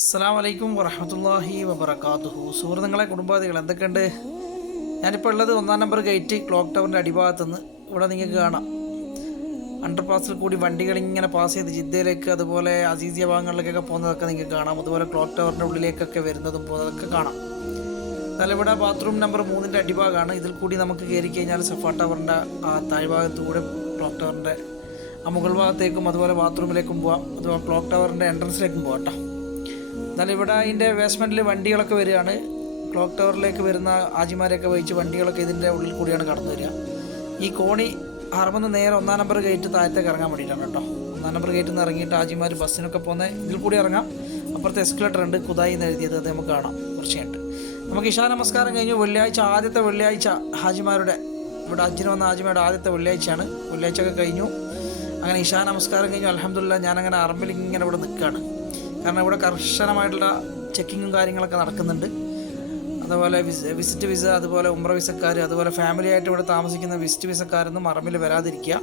അസ്സാം വലൈക്കും വറഹമത്തല്ലാഹി വബർക്കാത്തുഹു സുഹൃത്തുക്കളെ കുടുംബാദികൾ എന്തൊക്കെയുണ്ട്? ഞാനിപ്പോൾ ഉള്ളത് ഒന്നാം നമ്പർ ഗേറ്റ് ക്ലോക്ക് ടവറിന്റെ അടിഭാഗത്തുനിന്ന് ഇവിടെ നിങ്ങൾക്ക് കാണാം. അണ്ടർ പാസിൽ കൂടി വണ്ടികൾ ഇങ്ങനെ പാസ് ചെയ്ത് ജിദ്ദയിലേക്ക് അതുപോലെ അസീസിയ ഭാഗങ്ങളിലേക്കൊക്കെ പോകുന്നതൊക്കെ നിങ്ങൾക്ക് കാണാം. അതുപോലെ ക്ലോക്ക് ടവറിന്റെ ഉള്ളിലേക്കൊക്കെ വരുന്നതും പോകുന്നതൊക്കെ കാണാം. എന്നാലും ഇവിടെ ബാത്റൂം നമ്പർ മൂന്നിന്റെ അടിഭാഗമാണ്. ഇതിൽ കൂടി നമുക്ക് കയറി കഴിഞ്ഞാൽ സഫ ടവറിന്റെ ആ താഴ്ഭാഗത്തുകൂടെ ക്ലോക്ക് ടവറിന്റെ ആ മുകൾ ഭാഗത്തേക്കും അതുപോലെ ബാത്റൂമിലേക്കും പോവാം. അതുപോലെ ക്ലോക്ക് ടവറിന്റെ എൻട്രൻസിലേക്കും പോകാം കേട്ടോ. എന്നാലും ഇവിടെ അതിന്റെ ബേസ്മെന്റിൽ വണ്ടികളൊക്കെ വരികയാണ്. ക്ലോക്ക് ടവറിലേക്ക് വരുന്ന ആജിമാരെയൊക്കെ വഹിച്ച് വണ്ടികളൊക്കെ ഇതിന്റെ ഉള്ളിൽ കൂടിയാണ് കടന്നു വരിക. ഈ കോണി ഹർമെന്ന് നേരെ ഒന്നാം നമ്പർ ഗേറ്റ് താഴത്തേക്ക് ഇറങ്ങാൻ വേണ്ടിയിട്ടാണ് കേട്ടോ. ഒന്നാം നമ്പർ ഗേറ്റിൽ നിന്ന് ഇറങ്ങിയിട്ട് ആജിമാർ ബസ്സിനൊക്കെ പോകുന്ന ഇതിൽ കൂടി ഇറങ്ങാം. അപ്പുറത്തെ എസ്കലേറ്റർ ഉണ്ട് കുതായി എന്ന് എഴുതിയത് അത് നമുക്ക് കാണാം. തീർച്ചയായിട്ടും നമുക്ക് ഇഷാ നമസ്കാരം കഴിഞ്ഞു. വെള്ളിയാഴ്ച ആദ്യത്തെ വെള്ളിയാഴ്ച ഹാജിമാരുടെ ഇവിടെ അജിന് വന്ന ഹാജിമാരുടെ ആദ്യത്തെ വെള്ളിയാഴ്ചയാണ്. വെള്ളിയാഴ്ച ഒക്കെ കഴിഞ്ഞു. അങ്ങനെ ഇഷാ നമസ്കാരം കഴിഞ്ഞു. അലഹമില്ല ഞാനങ്ങനെ അറമ്പിൽ ഇങ്ങനെ ഇവിടെ നിൽക്കുകയാണ്. കാരണം ഇവിടെ കർശനമായിട്ടുള്ള ചെക്കിങ്ങും കാര്യങ്ങളൊക്കെ നടക്കുന്നുണ്ട്. അതുപോലെ വിസിറ്റ് വിസ അതുപോലെ ഉമ്ര വിസക്കാർ അതുപോലെ ഫാമിലി ആയിട്ട് ഇവിടെ താമസിക്കുന്ന വിസിറ്റ് വിസക്കാരൊന്നും മറമ്പിൽ വരാതിരിക്കുക.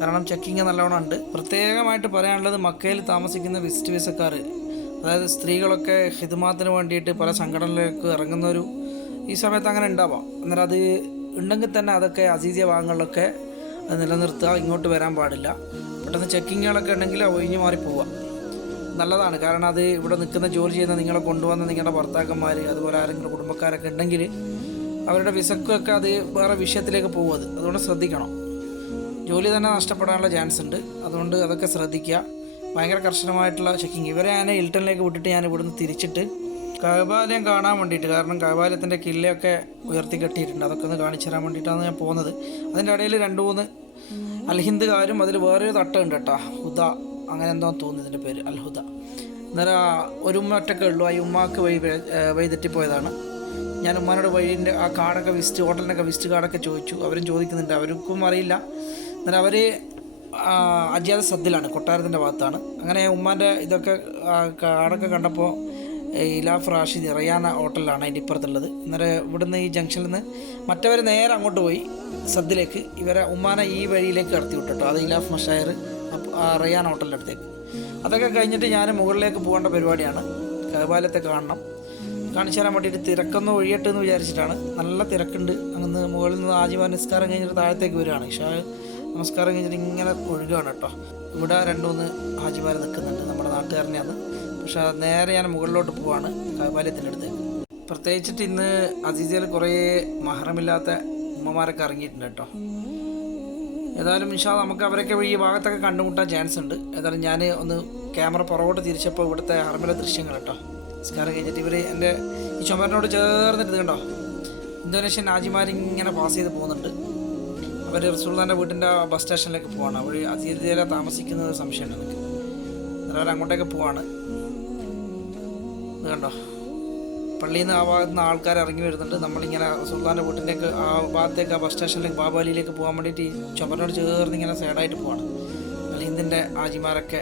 കാരണം ചെക്കിങ് നല്ലവണ്ണം ഉണ്ട്. പ്രത്യേകമായിട്ട് പറയാനുള്ളത് മക്കയിൽ താമസിക്കുന്ന വിസിറ്റ് വിസക്കാർ അതായത് സ്ത്രീകളൊക്കെ ഹിദ്മാത്തിന് വേണ്ടിയിട്ട് പല സംഘടനകളിലേക്ക് ഇറങ്ങുന്ന ഒരു ഈ സമയത്ത് അങ്ങനെ ഉണ്ടാവാം. അന്നേരം അത് ഉണ്ടെങ്കിൽ തന്നെ അതൊക്കെ അസീസിയ ഭാഗങ്ങളിലൊക്കെ അത് നിലനിർത്തുക ഇങ്ങോട്ട് വരാൻ പാടില്ല. പെട്ടെന്ന് ചെക്കിങ്ങുകളൊക്കെ ഉണ്ടെങ്കിൽ ഒഴിഞ്ഞു മാറി പോവുക നല്ലതാണ്. കാരണം അത് ഇവിടെ നിൽക്കുന്ന ജോലി ചെയ്യുന്ന നിങ്ങളെ കൊണ്ടുവന്ന നിങ്ങളുടെ ഭർത്താക്കന്മാർ അതുപോലെ ആരെങ്കിലും കുടുംബക്കാരൊക്കെ ഉണ്ടെങ്കിൽ അവരുടെ വിസക്കൊക്കെ അത് വേറെ വിഷയത്തിലേക്ക് പോകും അത്. അതുകൊണ്ട് ശ്രദ്ധിക്കണം. ജോലി തന്നെ നഷ്ടപ്പെടാനുള്ള ചാൻസ് ഉണ്ട്. അതുകൊണ്ട് അതൊക്കെ ശ്രദ്ധിക്കുക. ഭയങ്കര കർശനമായിട്ടുള്ള ചെക്കിങ് ഇവരെ ഞാൻ ഇൽട്ടണിലേക്ക് വിട്ടിട്ട് ഞാൻ ഇവിടുന്ന് തിരിച്ചിട്ട് കൈബാലയം കാണാൻ വേണ്ടിയിട്ട് കാരണം കൈബാലയത്തിന്റെ കില്ലയൊക്കെ ഉയർത്തി കെട്ടിയിട്ടുണ്ട്. അതൊക്കെ ഒന്ന് കാണിച്ചു തരാൻ വേണ്ടിയിട്ടാണ് ഞാൻ പോകുന്നത്. അതിന്റെ ഇടയിൽ രണ്ട് മൂന്ന് അൽഹിന്ദുകാരും അതിൽ വേറൊരു തട്ടുണ്ട് കേട്ടോ. ഹുദ അങ്ങനെ എന്തോ തോന്നുന്നു ഇതിന്റെ പേര് അൽഹുദ. അന്നേരം ഒരു ഉമ്മ ഉള്ളു. ആ ഉമ്മാക്ക് വഴി വഴിതെറ്റിപ്പോയതാണ്. ഞാൻ ഉമ്മാനോട് വഴിന്റെ ആ കാർഡൊക്കെ വിസിറ്റ് ഹോട്ടലിനൊക്കെ വിസിറ്റ് കാർഡൊക്കെ ചോദിച്ചു. അവരും ചോദിക്കുന്നുണ്ട്. അവർക്കും അറിയില്ല. അന്നേരം അവർ അജ്ഞാത സദ്യയിലാണ്. കൊട്ടാരത്തിന്റെ ഭാഗത്താണ്. അങ്ങനെ ഉമ്മാന്റെ ഇതൊക്കെ കാർഡൊക്കെ കണ്ടപ്പോൾ ഇലാഫ് റാഷിദ് റയാന ഹോട്ടലിലാണ് അതിന്റെ ഇപ്പുറത്തുള്ളത്. അന്നേരം ഇവിടുന്ന് ഈ ജംഗ്ഷനിൽ നിന്ന് മറ്റവർ നേരെ അങ്ങോട്ട് പോയി സദ്യയിലേക്ക്. ഇവരെ ഉമ്മാനെ ഈ വഴിയിലേക്ക് കടത്തി വിട്ടു കേട്ടോ. അത് ഇലാഫ് മഷായർ റയാൻ ഹോട്ടലിന്റെ അടുത്തേക്ക്. അതൊക്കെ കഴിഞ്ഞിട്ട് ഞാൻ മുകളിലേക്ക് പോകേണ്ട പരിപാടിയാണ്. കഥപാലത്തെ കാണണം. കാണിച്ചു തരാൻ വേണ്ടിയിട്ട് തിരക്കൊന്ന് ഒഴിയട്ടെ എന്ന് വിചാരിച്ചിട്ടാണ്. നല്ല തിരക്കുണ്ട്. അങ്ങ് മുകളിൽ നിന്ന് ആജീവ നിസ്കാരം കഴിഞ്ഞിട്ട് താഴത്തേക്ക് വരികയാണ്. ഇഷാ നമസ്കാരം കഴിഞ്ഞിട്ട് ഇങ്ങനെ ഒഴുകാണ് കേട്ടോ. ഇവിടെ രണ്ട് മൂന്ന് ഹാജിമാർ നിൽക്കുന്നുണ്ട്. നമ്മുടെ നാട്ടുകാരനെയാണ്. പക്ഷെ നേരെ ഞാൻ മുകളിലോട്ട് പോവാണ് കൈബാലയത്തിന്റെ അടുത്ത് പ്രത്യേകിച്ചിട്ട് ഇന്ന് അതിഥികൾ കുറേ മഹറമില്ലാത്ത ഉമ്മമാരൊക്കെ ഇറങ്ങിയിട്ടുണ്ട് കേട്ടോ. ഏതായാലും ഇൻഷാ നമുക്ക് അവരൊക്കെ ഈ ഭാഗത്തൊക്കെ കണ്ടുമുട്ടാൻ ചാൻസ് ഉണ്ട്. ഏതായാലും ഞാൻ ഒന്ന് ക്യാമറ പുറകോട്ട് തിരിച്ചപ്പോൾ ഇവിടുത്തെ ഹർമിലെ ദൃശ്യങ്ങൾ കേട്ടോ. നിസ്കാരം കഴിഞ്ഞിട്ട് ഇവർ എന്റെ ഈ ചുമരനോട് ചേർന്നിട്ട് ഇത് കണ്ടോ ഇന്തോനേഷ്യൻ രാജിമാരിങ്ങനെ പാസ് ചെയ്ത് പോകുന്നുണ്ട്. അവർ റസൂള്ളാന്റെ വീട്ടിന്റെ ബസ് സ്റ്റേഷനിലേക്ക് പോവാണ്. അവർ അതിഥിയിലെ താമസിക്കുന്നത് സംശയമുണ്ട് എനിക്ക് അങ്ങോട്ടേക്ക് പോവാണ്. ഇത് കണ്ടോ? പള്ളിയിൽ നിന്ന് ആ ആൾക്കാർ ഇറങ്ങി വരുന്നുണ്ട്. നമ്മളിങ്ങനെ സുൽത്താന്റെ വീട്ടിലേക്ക് ആ ഭാഗത്തേക്ക് ആ ബസ് സ്റ്റേഷനിലേക്ക് ബാബാലിയിലേക്ക് പോകാൻ വേണ്ടിയിട്ട് ഈ ചുമരിനോട് ചേർന്ന് ഇങ്ങനെ സൈഡായിട്ട് അല്ലെങ്കിൽ അലീന്തിന്റെ ആജിമാരൊക്കെ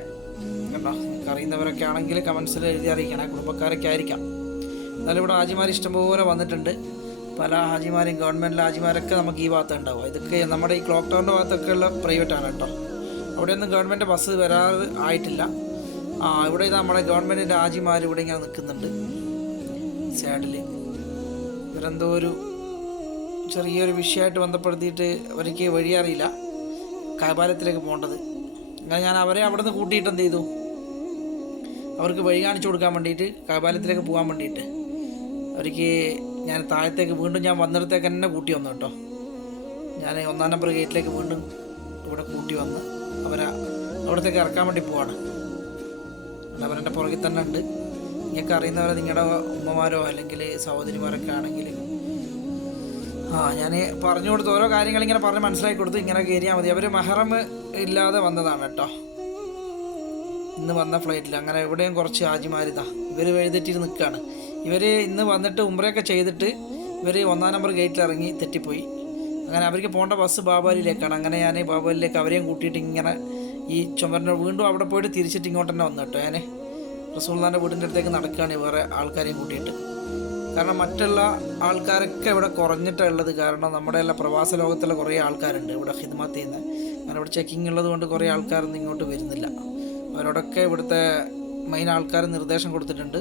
കണ്ടോ? അറിയുന്നവരൊക്കെ ആണെങ്കിൽ കമൻസിൽ എഴുതി അറിയിക്കണം. കുടുംബക്കാരൊക്കെ ആയിരിക്കാം. എന്നാലും ഇവിടെ ആജിമാർ ഇഷ്ടംപോലെ വന്നിട്ടുണ്ട്. പല ഹാജിമാരും ഗവൺമെന്റിലെ ഹാജിമാരൊക്കെ നമുക്ക് ഈ ഭാഗത്ത് ഉണ്ടാവും. ഇതൊക്കെ നമ്മുടെ ഈ ക്ലോക്ക് ടൗണിന്റെ ഭാഗത്തൊക്കെ ഉള്ള പ്രൈവറ്റ് ആണ് കേട്ടോ. അവിടെയൊന്നും ഗവൺമെന്റ് ബസ് വരാറ് ആയിട്ടില്ല. ആ ഇവിടെ നമ്മുടെ ഗവൺമെന്റിന്റെ ഹാജിമാർ ഇവിടെ ഇങ്ങനെ നിൽക്കുന്നുണ്ട്. സൈഡിൽ ഇവരെന്തോ ഒരു ചെറിയൊരു വിഷയമായിട്ട് ബന്ധപ്പെടുത്തിയിട്ട് അവർക്ക് വഴി അറിയില്ല. കൈപാലത്തിലേക്ക് പോകേണ്ടത്. അങ്ങനെ ഞാൻ അവരെ അവിടെ നിന്ന് കൂട്ടിയിട്ട് എന്ത് ചെയ്തു? അവർക്ക് വഴി കാണിച്ചു കൊടുക്കാൻ വേണ്ടിയിട്ട് കൈപാലത്തിലേക്ക് പോകാൻ വേണ്ടിയിട്ട് അവർക്ക് ഞാൻ താഴത്തേക്ക് വീണ്ടും ഞാൻ വന്നിടത്തേക്ക് തന്നെ കൂട്ടി വന്നു കേട്ടോ. ഞാൻ ഒന്നാം നമ്പർ ഗേറ്റിലേക്ക് വീണ്ടും ഇവിടെ കൂട്ടി വന്ന് അവരെ അവിടത്തേക്ക് ഇറക്കാൻ വേണ്ടി പോവാണ്. അവരെന്റെ പുറകിൽ തന്നെ ഉണ്ട്. നിങ്ങൾക്ക് അറിയുന്നവരെ നിങ്ങളുടെ ഉമ്മമാരോ അല്ലെങ്കിൽ സഹോദരിമാരൊക്കെ ആണെങ്കിൽ ആ ഞാൻ പറഞ്ഞു കൊടുത്തു ഓരോ കാര്യങ്ങൾ ഇങ്ങനെ പറഞ്ഞ് മനസ്സിലാക്കി കൊടുത്തു ഇങ്ങനെ കയറിയാൽ മതി. അവർ മഹറം ഇല്ലാതെ വന്നതാണ് കേട്ടോ. ഇന്ന് വന്ന ഫ്ലൈറ്റിൽ അങ്ങനെ എവിടെയും കുറച്ച് ആജിമാരിതാ ഇവർ എഴുതിയിട്ട് നിൽക്കുകയാണ് ഇവർ ഇന്ന് വന്നിട്ട് ഉമ്രയൊക്കെ ചെയ്തിട്ട് ഇവർ ഒന്നാം നമ്പർ ഗേറ്റിൽ ഇറങ്ങി തെറ്റിപ്പോയി. അങ്ങനെ അവർക്ക് പോകേണ്ട ബസ് ബാബാലിയിലേക്കാണ് അങ്ങനെ ഞാൻ ബാബാലിയിലേക്ക് അവരെയും കൂട്ടിയിട്ട് ഇങ്ങനെ ഈ ചുമരിന്റെ വീണ്ടും അവിടെ പോയിട്ട് തിരിച്ചിട്ട് ഇങ്ങോട്ട് തന്നെ വന്നു കേട്ടോ ഞാൻ റസൂള്ളാന്റെ വീടിന്റെ അടുത്തേക്ക് നടക്കുകയാണ് വേറെ ആൾക്കാരെയും കൂട്ടിയിട്ട്. കാരണം മറ്റുള്ള ആൾക്കാരൊക്കെ ഇവിടെ കുറഞ്ഞിട്ടാണ് ഉള്ളത്. കാരണം നമ്മുടെ എല്ലാ പ്രവാസ ലോകത്തുള്ള കുറേ ആൾക്കാരുണ്ട് ഇവിടെ ഹിദ്മത്ത് ചെയ്യുന്ന. കാരണം ഇവിടെ ചെക്കിംഗ് ഉള്ളത് കൊണ്ട് കുറേ ആൾക്കാരൊന്നും ഇങ്ങോട്ട് വരുന്നില്ല. അവരോടൊക്കെ ഇവിടുത്തെ മെയിൻ ആൾക്കാർ നിർദ്ദേശം കൊടുത്തിട്ടുണ്ട്.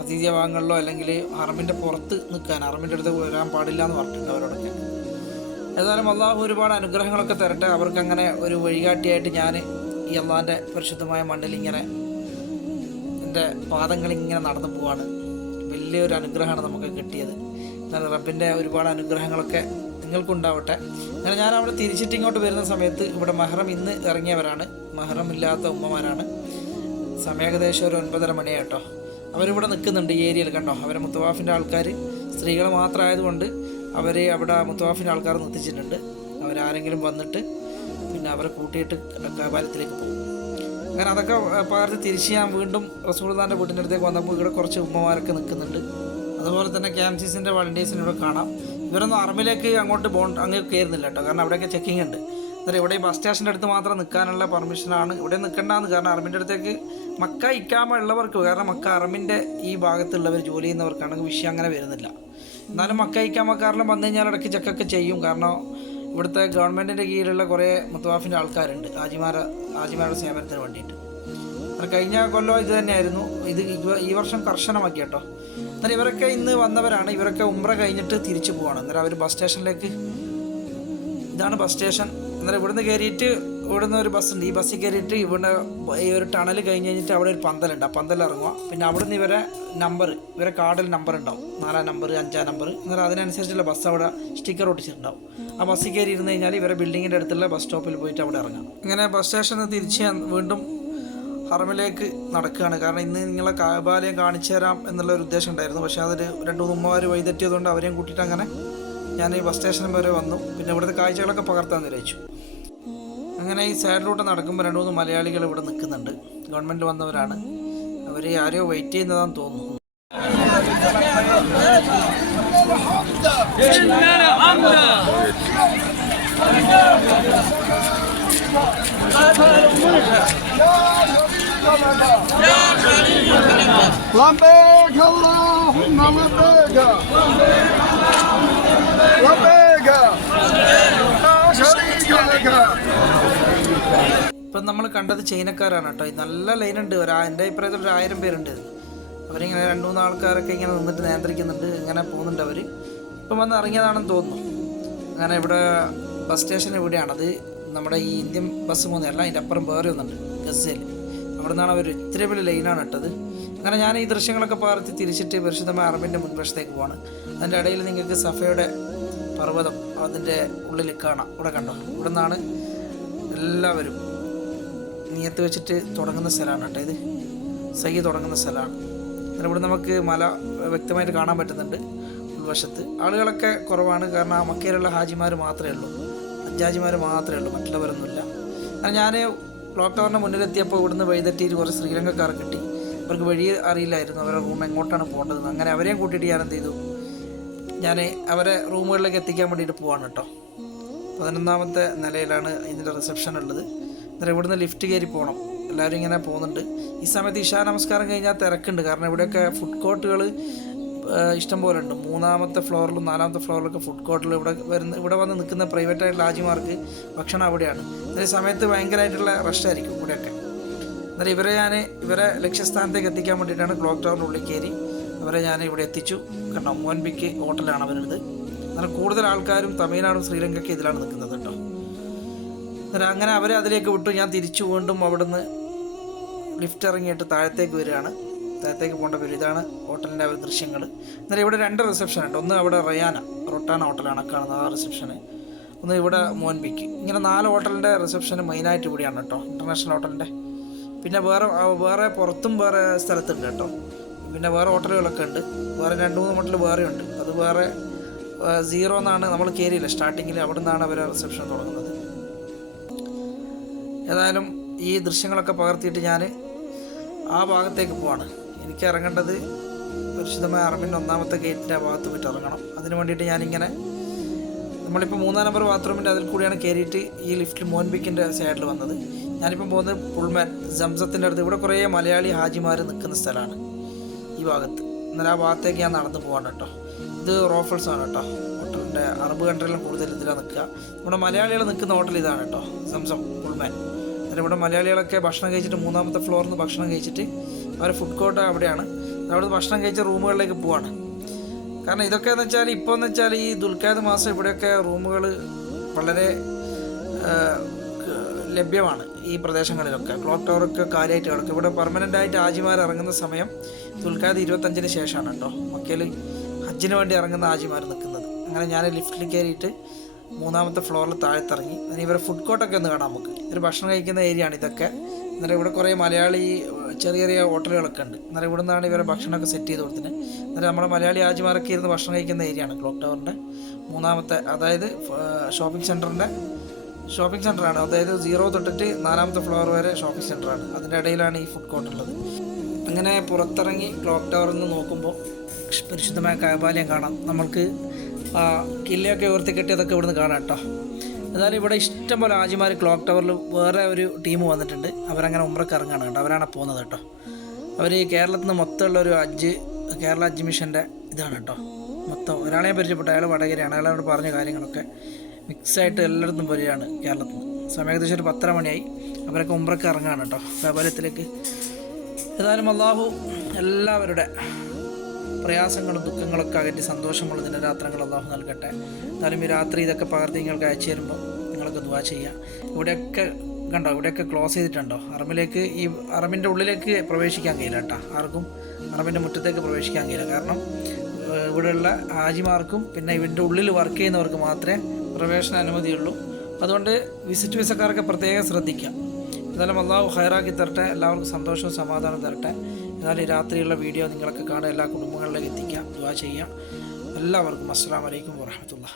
അതീതിയ ഭാഗങ്ങളിലോ അല്ലെങ്കിൽ അറമിന്റെ പുറത്ത് നിൽക്കാൻ. അറമിന്റെ അടുത്ത് വരാൻ പാടില്ല എന്ന് പറഞ്ഞിട്ടുണ്ട് അവരോടൊക്കെ. ഏതായാലും അള്ളാഹു ഒരുപാട് അനുഗ്രഹങ്ങളൊക്കെ തരട്ടെ. അവർക്കങ്ങനെ ഒരു വഴികാട്ടിയായിട്ട് ഞാൻ ഈ അള്ളാഹിന്റെ പരിശുദ്ധമായ മണ്ണിൽ ഇങ്ങനെ എന്റെ പാദങ്ങൾ ഇങ്ങനെ നടന്നു പോവാണ്. വലിയൊരു അനുഗ്രഹമാണ് നമുക്ക് കിട്ടിയത്. എന്നാൽ റബ്ബിന്റെ ഒരുപാട് അനുഗ്രഹങ്ങളൊക്കെ നിങ്ങൾക്കുണ്ടാവട്ടെ. അങ്ങനെ ഞാൻ അവിടെ തിരിച്ചിട്ട് ഇങ്ങോട്ട് വരുന്ന സമയത്ത് ഇവിടെ മഹറം ഇന്ന് ഇറങ്ങിയവരാണ്. മഹറം ഇല്ലാത്ത ഉമ്മമാരാണ്. സമയം ഏകദേശം ഒരു ഒൻപതര മണിയായിട്ടോ. അവരിവിടെ നിൽക്കുന്നുണ്ട് ഈ ഏരിയയിൽ കണ്ടോ? അവർ മുത്തവാഫിന്റെ ആൾക്കാർ. സ്ത്രീകൾ മാത്രമായതുകൊണ്ട് അവർ അവിടെ മുത്തവാഫിന്റെ ആൾക്കാർ നിർത്തിച്ചിട്ടുണ്ട്. അവരാരെങ്കിലും വന്നിട്ട് പിന്നെ അവരെ കൂട്ടിയിട്ട് കബാലത്തിലേക്ക് പോകും. അങ്ങനെ അതൊക്കെ പകർത്തി തിരിച്ച് ഞാൻ വീണ്ടും റസൂൽദാന്റെ വീട്ടിന്റെ അടുത്തേക്ക് വന്നപ്പോൾ ഇവിടെ കുറച്ച് ഉമ്മമാരൊക്കെ നിൽക്കുന്നുണ്ട്. അതുപോലെ തന്നെ ക്യാംസീസിന്റെ വളണ്ടിയേഴ്സിനെ ഇവിടെ കാണാം. ഇവരൊന്നും അറമിലേക്ക് അങ്ങോട്ട് പോകണ്ട അങ്ങ് കയറുന്നില്ല കേട്ടോ. കാരണം അവിടെയൊക്കെ ചെക്കിംഗ് ഉണ്ട്. എന്നാൽ ഇവിടെ ബസ് സ്റ്റേഷന്റെ അടുത്ത് മാത്രം നിൽക്കാനുള്ള പെർമിഷനാണ് ഇവിടെ നിൽക്കേണ്ടതെന്ന് കാരണം അറമിന്റെ അടുത്തേക്ക് മക്ക ഇക്കാമ ഉള്ളവർക്ക് കാരണം മക്ക അറമിന്റെ ഈ ഭാഗത്തുള്ളവർ ജോലി ചെയ്യുന്നവർക്കാണെങ്കിൽ വിഷയം അങ്ങനെ വരുന്നില്ല. എന്നാലും മക്ക ഇക്കാമക്കാരെല്ലാം വന്നു കഴിഞ്ഞാൽ ഇടയ്ക്ക് ചെക്കൊക്കെ ചെയ്യും. കാരണം ഇവിടുത്തെ ഗവൺമെന്റിന്റെ കീഴിലുള്ള കുറേ മുത്തവാഫിന്റെ ആൾക്കാരുണ്ട്. ഹാജിമാര ആജിമാരുടെ സേവനത്തിന് വേണ്ടിയിട്ട്. കഴിഞ്ഞ കൊല്ലം ഇത് തന്നെയായിരുന്നു. ഇത് ഈ വർഷം കർശനമാക്കി കേട്ടോ. എന്നാൽ ഇവരൊക്കെ ഇന്ന് വന്നവരാണ്. ഇവരൊക്കെ ഉമ്ര കഴിഞ്ഞിട്ട് തിരിച്ചു പോവാണ്. അന്നേരം അവർ ബസ് സ്റ്റേഷനിലേക്ക് ഇതാണ് ബസ് സ്റ്റേഷൻ. അന്നേരം ഇവിടുന്ന് കയറിയിട്ട് ഇവിടുന്ന് ഒരു ബസ്സുണ്ട് ഈ ബസ്സിൽ കയറിയിട്ട് ഇവിടെ ഈ ഒരു ടണൽ കഴിഞ്ഞ് കഴിഞ്ഞിട്ട് അവിടെ ഒരു പന്തലുണ്ട്. ആ പന്തൽ ഇറങ്ങുക പിന്നെ അവിടെ നിന്ന് ഇവരെ നമ്പർ ഇവരെ കാർഡിൽ നമ്പർ ഉണ്ടാവും. നാലാം നമ്പർ അഞ്ചാം നമ്പർ എന്നാൽ അതിനനുസരിച്ചുള്ള ബസ് അവിടെ സ്റ്റിക്കർ ഒട്ടിച്ചിട്ടുണ്ടാവും. ആ ബസ്സിൽ കയറി ഇരുന്ന് കഴിഞ്ഞാൽ ഇവരെ ബിൽഡിങ്ങിന്റെ അടുത്തുള്ള ബസ് സ്റ്റോപ്പിൽ പോയിട്ട് അവിടെ ഇറങ്ങാം. ഇങ്ങനെ ബസ് സ്റ്റേഷനിൽ നിന്ന് തിരിച്ച് വീണ്ടും ഹറമിലേക്ക് നടക്കുകയാണ്. കാരണം ഇന്ന് നിങ്ങളെ കാബാലയം കാണിച്ചു തരാം എന്നുള്ള ഒരു ഉദ്ദേശം ഉണ്ടായിരുന്നു. പക്ഷേ അതൊരു രണ്ട് ഉമ്മമാർ വഴിതെറ്റിയതുകൊണ്ട് അവരെയും കൂട്ടിയിട്ട് അങ്ങനെ ഞാൻ ഈ ബസ് സ്റ്റേഷൻ വരെ വന്നു. പിന്നെ ഇവിടുത്തെ കാഴ്ചകളൊക്കെ പകർത്താൻ നിരയിച്ചു അങ്ങനെ ഈ സൈഡിലൂടെ നടക്കുമ്പോൾ രണ്ട് മൂന്ന് മലയാളികൾ ഇവിടെ നിൽക്കുന്നുണ്ട് ഗവൺമെൻറ് വന്നവരാണ് അവർ ആരെയോ വെയിറ്റ് ചെയ്യുന്നതാണെന്ന് തോന്നുന്നു لبيك اللهم لبيك لبيك لا شريك لك ഇപ്പം നമ്മൾ കണ്ടത് ചൈനക്കാരാണ് കേട്ടോ. നല്ല ലൈനുണ്ട് ഒരു എന്റെ അഭിപ്രായത്തിൽ ഒരു ആയിരം പേരുണ്ട്. അവരിങ്ങനെ രണ്ട് മൂന്ന് ആൾക്കാരൊക്കെ ഇങ്ങനെ നിന്നിട്ട് നിയന്ത്രിക്കുന്നുണ്ട്. ഇങ്ങനെ പോകുന്നുണ്ട് അവർ ഇപ്പം വന്ന് ഇറങ്ങിയതാണെന്ന് തോന്നുന്നു. അങ്ങനെ ഇവിടെ ബസ് സ്റ്റേഷൻ അത് നമ്മുടെ ഈ ഇന്ത്യൻ ബസ് പോകുന്നതല്ല അതിന്റെ അപ്പുറം വേറെ ഒന്നുണ്ട്. ഗസയിൽ. അവിടെ നിന്നാണ് അവർ ഇത്ര വലിയ ലൈനാണ് ഇട്ടത്. അങ്ങനെ ഞാൻ ഈ ദൃശ്യങ്ങളൊക്കെ പകർത്തി തിരിച്ചിട്ട് പരിശുദ്ധമായ അറബിന്റെ മുൻവശത്തേക്ക് പോവാണ്. അതിന്റെ ഇടയിൽ നിങ്ങൾക്ക് സഫയുടെ പർവതം അതിന്റെ ഉള്ളിൽ കാണാം. ഇവിടെ കണ്ടോ? ഇവിടെ നിന്നാണ് എല്ലാവരും നീയത്ത് വെച്ചിട്ട് തുടങ്ങുന്ന സ്ഥലമാണ് കേട്ടോ ഇത്. സൈ തുടങ്ങുന്ന സ്ഥലമാണ്. അങ്ങനെ ഇവിടെ നമുക്ക് മല വ്യക്തമായിട്ട് കാണാൻ പറ്റുന്നുണ്ട് ഉൾവശത്ത്. ആളുകളൊക്കെ കുറവാണ്. കാരണം ആ മക്കയിലുള്ള ഹാജിമാർ മാത്രമേ ഉള്ളൂ. അഞ്ചാജിമാർ മാത്രമേ ഉള്ളൂ. മറ്റുള്ളവരൊന്നുമില്ല. കാരണം ഞാൻ ക്ലോക്ക് ടവറിന്റെ മുന്നിലെത്തിയപ്പോൾ ഇവിടുന്ന് വഴിതെറ്റിയിട്ട് കുറച്ച് ശ്രീലങ്കക്കാർ കിട്ടി. അവർക്ക് വഴി അറിയില്ലായിരുന്നു. അവരുടെ റൂം എങ്ങോട്ടാണ് പോകേണ്ടത് അങ്ങനെ അവരെയും കൂട്ടിയിട്ട് ഞാൻ എന്ത് ചെയ്തു? ഞാൻ അവരെ റൂമുകളിലേക്ക് എത്തിക്കാൻ വേണ്ടിയിട്ട് പോവാണ് കേട്ടോ. പതിനൊന്നാമത്തെ നിലയിലാണ് ഇതിന്റെ റിസപ്ഷൻ ഉള്ളത്. അന്നേരം ഇവിടുന്ന് ലിഫ്റ്റ് കയറി പോകണം എല്ലാവരും ഇങ്ങനെ പോകുന്നുണ്ട്. ഈ സമയത്ത് ഇഷാ നമസ്കാരം കഴിഞ്ഞാൽ തിരക്കുണ്ട്. കാരണം ഇവിടെയൊക്കെ ഫുഡ് കോർട്ടുകൾ ഇഷ്ടം പോലെ ഉണ്ട്. മൂന്നാമത്തെ ഫ്ലോറിലും നാലാമത്തെ ഫ്ലോറിലൊക്കെ ഫുഡ് കോർട്ടിൽ ഇവിടെ വരുന്ന ഇവിടെ വന്ന് നിൽക്കുന്ന പ്രൈവറ്റ് ആയിട്ടുള്ള ഹാജിമാർക്ക് ഭക്ഷണം അവിടെയാണ്. അതേ സമയത്ത് ഭയങ്കരമായിട്ടുള്ള റഷ് ആയിരിക്കും ഇവിടെയൊക്കെ. അന്നേരം ഇവരെ ഞാൻ ഇവരെ ലക്ഷ്യസ്ഥാനത്തേക്ക് എത്തിക്കാൻ വേണ്ടിയിട്ടാണ് ക്ലോക്ക് ടവറിന്റെ ഉള്ളിൽ കയറി. അവരെ ഞാൻ ഇവിടെ എത്തിച്ചു. കണ്ടോ മോൻബിക്ക് ഹോട്ടലാണ് അവരുടെ അങ്ങനെ കൂടുതൽ ആൾക്കാരും തമിഴ്നാടും ശ്രീലങ്കയ്ക്ക് ഇതിലാണ് നിൽക്കുന്നത് കേട്ടോ. എന്നാൽ അങ്ങനെ അവരെ അതിലേക്ക് വിട്ടു. ഞാൻ തിരിച്ചു വീണ്ടും അവിടുന്ന് ലിഫ്റ്റ് ഇറങ്ങിയിട്ട് താഴത്തേക്ക് വരികയാണ്. താഴത്തേക്ക് പോകേണ്ട പേര് ഇതാണ് ഹോട്ടലിന്റെ ആ ദൃശ്യങ്ങൾ. എന്നാൽ ഇവിടെ രണ്ട് റിസപ്ഷൻ ഉണ്ട്. ഒന്ന് അവിടെ റയാന റൊട്ടാന ഹോട്ടലാണ് കാണുന്നത്. ആ റിസപ്ഷന് ഒന്ന് ഇവിടെ മോൻബിക്ക് ഇങ്ങനെ നാല് ഹോട്ടലിന്റെ റിസപ്ഷൻ മെയിനായിട്ട് ഇവിടെയാണ് കേട്ടോ. ഇന്റർനാഷണൽ ഹോട്ടലിന്റെ. പിന്നെ വേറെ വേറെ പുറത്തും വേറെ സ്ഥലത്തുണ്ട് കേട്ടോ. പിന്നെ വേറെ ഹോട്ടലുകളൊക്കെ ഉണ്ട്. വേറെ രണ്ട് മൂന്ന് ഹോട്ടൽ വേറെ ഉണ്ട്. അത് വേറെ സീറോ എന്നാണ് നമ്മൾ കയറിയില്ല സ്റ്റാർട്ടിങ്ങിൽ അവിടെ നിന്നാണ് അവർ റിസപ്ഷൻ തുടങ്ങുന്നത്. ഏതായാലും ഈ ദൃശ്യങ്ങളൊക്കെ പകർത്തിയിട്ട് ഞാൻ ആ ഭാഗത്തേക്ക് പോവാണ്. എനിക്ക് ഇറങ്ങേണ്ടത് പരിശുദ്ധമായ അറമിന്റെ ഒന്നാമത്തെ ഗേറ്റിന്റെ ആ ഭാഗത്ത് പോയിട്ട് ഇറങ്ങണം. അതിന് വേണ്ടിയിട്ട് ഞാനിങ്ങനെ നമ്മളിപ്പോൾ മൂന്നാം നമ്പർ ബാത്റൂമിന്റെ അതിൽ കൂടിയാണ് കയറിയിട്ട് ഈ ലിഫ്റ്റിൽ മോൻബിക്കിന്റെ സൈഡിൽ വന്നത്. ഞാനിപ്പം പോകുന്നത് പുൾമാൻ സംസത്തിന്റെ അടുത്ത്. ഇവിടെ കുറേ മലയാളി ഹാജിമാർ നിൽക്കുന്ന സ്ഥലമാണ്. ഈ ഭാഗത്ത്. എന്നാൽ ആ ഭാഗത്തേക്ക് ഞാൻ നടന്നു പോവാണ് കേട്ടോ. ഇത് റോഫൽസ് ആണ് കേട്ടോ. ഹോട്ടലിന്റെ അറബ് കൺട്രിയിലും കൂടുതൽ ഇതിലാണ് നിൽക്കുക. ഇവിടെ മലയാളികൾ നിൽക്കുന്ന ഹോട്ടൽ ഇതാണ് കേട്ടോ. സംസം ഫുൾമാൻ അന്നേരം ഇവിടെ മലയാളികളൊക്കെ ഭക്ഷണം കഴിച്ചിട്ട് മൂന്നാമത്തെ ഫ്ലോറിൽ നിന്ന് ഭക്ഷണം കഴിച്ചിട്ട് അവരെ ഫുഡ് കോർട്ട് അവിടെയാണ്. അവിടെ ഭക്ഷണം കഴിച്ച റൂമുകളിലേക്ക് പോവാണ്. കാരണം ഇതൊക്കെ എന്ന് വെച്ചാൽ ഇപ്പോൾ എന്ന് വെച്ചാൽ ഈ ദുൽഖാദ് മാസം ഇവിടെയൊക്കെ റൂമുകൾ വളരെ ലഭ്യമാണ് ഈ പ്രദേശങ്ങളിലൊക്കെ. ക്ലോക്ക് ടവറൊക്കെ കാര്യമായിട്ട് കിടക്കും. ഇവിടെ പെർമനന്റ് ആയിട്ട് ആജിമാർ ഇറങ്ങുന്ന സമയം തുൽക്കാതെ ഇരുപത്തഞ്ചിന് ശേഷമാണ് കേട്ടോ മക്കയിൽ ഹജ്ജിന് വേണ്ടി ഇറങ്ങുന്ന ആജിമാർ നിൽക്കുന്നത്. അങ്ങനെ ഞാൻ ലിഫ്റ്റിൽ കയറിയിട്ട് മൂന്നാമത്തെ ഫ്ലോറിൽ താഴത്തിറങ്ങി. അതിന് ഇവരെ ഫുഡ് കോർട്ടൊക്കെ ഒന്ന് കാണാം നമുക്ക്. ഒരു ഭക്ഷണം കഴിക്കുന്ന ഏരിയ ആണ് ഇതൊക്കെ. എന്നാലും ഇവിടെ കുറേ മലയാളി ചെറിയ ചെറിയ ഹോട്ടലുകളൊക്കെ ഉണ്ട്. എന്നാലും ഇവിടെ നിന്നാണ് ഇവരെ ഭക്ഷണമൊക്കെ സെറ്റ് ചെയ്ത് കൊടുത്തത് എന്നാലും നമ്മുടെ മലയാളി ആജിമാരൊക്കെ ഇരുന്ന് ഭക്ഷണം കഴിക്കുന്ന ഏരിയയാണ് ക്ലോക്ക് ടവറിന്റെ മൂന്നാമത്തെ അതായത് ഷോപ്പിംഗ് സെന്ററിന്റെ ഷോപ്പിംഗ് സെന്ററാണ് അതായത് സീറോ തൊട്ടിട്ട് നാലാമത്തെ ഫ്ലോർ വരെ ഷോപ്പിംഗ് സെന്ററാണ് അതിന്റെ ഇടയിലാണ് ഈ ഫുഡ് കോർട്ട് ഉള്ളത്. അങ്ങനെ പുറത്തിറങ്ങി ക്ലോക്ക് ടവറിൽ നിന്ന് നോക്കുമ്പോൾ പരിശുദ്ധമായ കായപാലയം കാണാം. നമ്മൾക്ക് ആ കില്ലയൊക്കെ ഉയർത്തി കെട്ടിയതൊക്കെ ഇവിടുന്ന് കാണാം കേട്ടോ. എന്നാലും ഇവിടെ ഇഷ്ടംപോലെ ആജിമാർ ക്ലോക്ക് ടവറിൽ വേറെ ഒരു ടീം വന്നിട്ടുണ്ട്. അവരങ്ങനെ ഉമ്രക്ക് ഇറങ്ങാണ് കേട്ടോ. അവരാണ് പോകുന്നത് കേട്ടോ. അവർ കേരളത്തിൽ നിന്ന് മൊത്തമുള്ള ഒരു അജ്ജ് കേരള അജ്ജ് മിഷന്റെ ഇതാണ് കേട്ടോ. മൊത്തം ഒരാളെയും പരിചയപ്പെട്ടു. അയാൾ വടകരയാണ്. അയാളോട് പറഞ്ഞ കാര്യങ്ങളൊക്കെ മിക്സായിട്ട് എല്ലായിടത്തും വരികയാണ് കേരളത്തിൽ. നിന്ന് സമയം ഏകദേശം ഒരു പത്തര മണിയായി. അവരൊക്കെ ഉമ്പ്രക്ക് ഇറങ്ങാണ് കേട്ടോ. വ്യാപാരത്തിലേക്ക് ഏതായാലും അള്ളാഹു എല്ലാവരുടെ പ്രയാസങ്ങളും ദുഃഖങ്ങളൊക്കെ അകറ്റി സന്തോഷമുള്ള ദിനരാത്രങ്ങൾ അള്ളാഹു നൽകട്ടെ. എന്നാലും ഈ രാത്രി ഇതൊക്കെ പകർത്തി നിങ്ങൾക്ക് അയച്ചു തരുമ്പോൾ നിങ്ങളൊക്കെ ദുവാ ചെയ്യുക. ഇവിടെയൊക്കെ കണ്ടോ? ഇവിടെയൊക്കെ ക്ലോസ് ചെയ്തിട്ടുണ്ടോ? അറമിലേക്ക് ഈ അറമിന്റെ ഉള്ളിലേക്ക് പ്രവേശിക്കാൻ കഴിയില്ല കേട്ടോ. ആർക്കും അറമിന്റെ മുറ്റത്തേക്ക് പ്രവേശിക്കാൻ കഴിയില്ല. കാരണം ഇവിടെയുള്ള ഹാജിമാർക്കും പിന്നെ ഇവിടെ ഉള്ളിൽ വർക്ക് ചെയ്യുന്നവർക്ക് മാത്രമേ പ്രവേശന അനുമതിയുള്ളൂ. അതുകൊണ്ട് വിസിറ്റ് വിസക്കാരൊക്കെ പ്രത്യേകം ശ്രദ്ധിക്കാം. എന്നാലും അള്ളാഹു ഹൈറാക്കി തരട്ടെ. എല്ലാവർക്കും സന്തോഷവും സമാധാനം തരട്ടെ. എന്നാലും ഈ രാത്രിയുള്ള വീഡിയോ നിങ്ങളൊക്കെ കാണുക. എല്ലാ കുടുംബങ്ങളിലേക്ക് എത്തിക്കാം ദുവാ ചെയ്യാം. എല്ലാവർക്കും അസ്സാം വലൈക്കും വാഹമത്തുള്ള